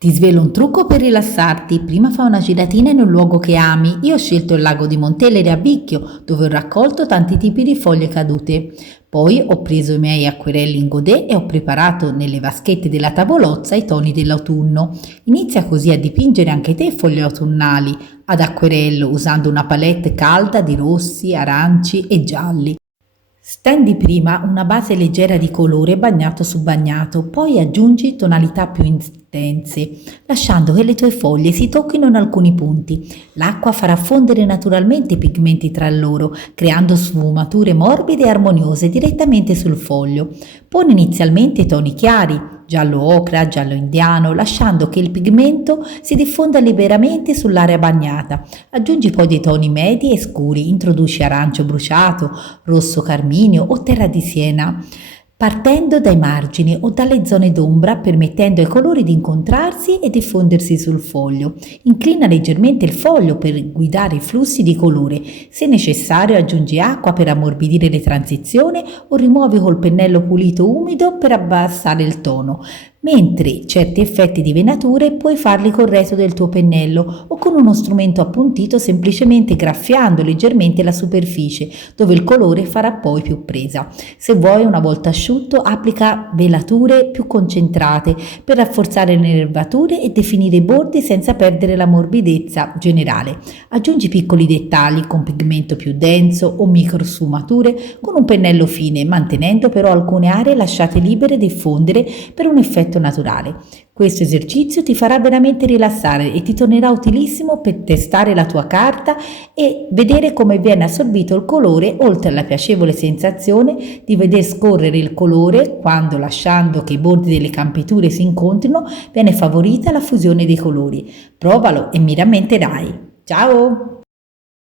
Ti svelo un trucco per rilassarti. Prima fa una giratina in un luogo che ami. Io ho scelto il lago di Montellere a Vicchio, dove ho raccolto tanti tipi di foglie cadute. Poi ho preso i miei acquerelli in godè e ho preparato nelle vaschette della tavolozza i toni dell'autunno. Inizia così a dipingere anche te foglie autunnali ad acquerello usando una palette calda di rossi, aranci e gialli. Stendi prima una base leggera di colore bagnato su bagnato, poi aggiungi tonalità più intense, lasciando che le tue foglie si tocchino in alcuni punti. L'acqua farà fondere naturalmente i pigmenti tra loro, creando sfumature morbide e armoniose direttamente sul foglio. Poni inizialmente toni chiari, giallo ocra, giallo indiano, lasciando che il pigmento si diffonda liberamente sull'area bagnata. Aggiungi poi dei toni medi e scuri, introduci arancio bruciato, rosso carminio o terra di siena, partendo dai margini o dalle zone d'ombra, permettendo ai colori di incontrarsi e diffondersi sul foglio. Inclina leggermente il foglio per guidare i flussi di colore. Se necessario aggiungi acqua per ammorbidire le transizioni o rimuovi col pennello pulito umido per abbassare il tono. Mentre certi effetti di venature puoi farli col resto del tuo pennello o con uno strumento appuntito, semplicemente graffiando leggermente la superficie dove il colore farà poi più presa. Se vuoi, una volta asciutto, applica velature più concentrate per rafforzare le nervature e definire i bordi senza perdere la morbidezza generale. Aggiungi piccoli dettagli con pigmento più denso o micro sfumature con un pennello fine, mantenendo però alcune aree lasciate libere di diffondere per un effetto naturale. Questo esercizio ti farà veramente rilassare e ti tornerà utilissimo per testare la tua carta e vedere come viene assorbito il colore, oltre alla piacevole sensazione di veder scorrere il colore quando, lasciando che i bordi delle campiture si incontrino, viene favorita la fusione dei colori. Provalo e mi rammenterai. Ciao!